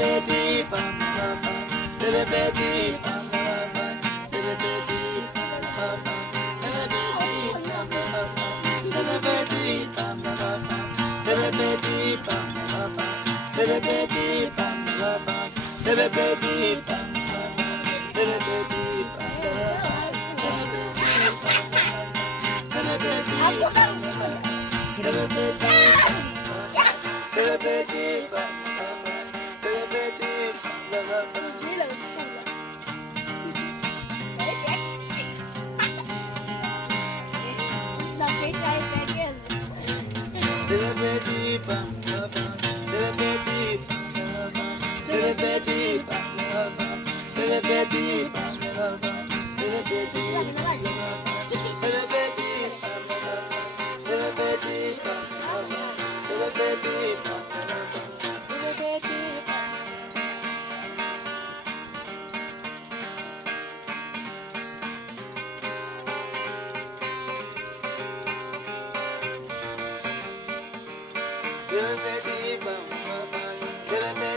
celebrity bam bam bam, celebrity bam bam bam, celebrity bam bam bam, celebrity bam bam bam, celebrity bam bam bam, celebrity bam bam bam, celebrity bam bam bam, celebrity bam bam bam, celebrity bam bam bam, celebrity celebrity bam bam bam, celebrity bam bam bam. Celebrity bam bam bam, celebrity bam bam bam, celebrity bam bam bam, celebrity bam bam bam, celebrity bam bam bam, celebrity bam bam bam, celebrity bam bam bam, celebrity bam bam bam, celebrity bam. Celebrity bam bam bam, celebrity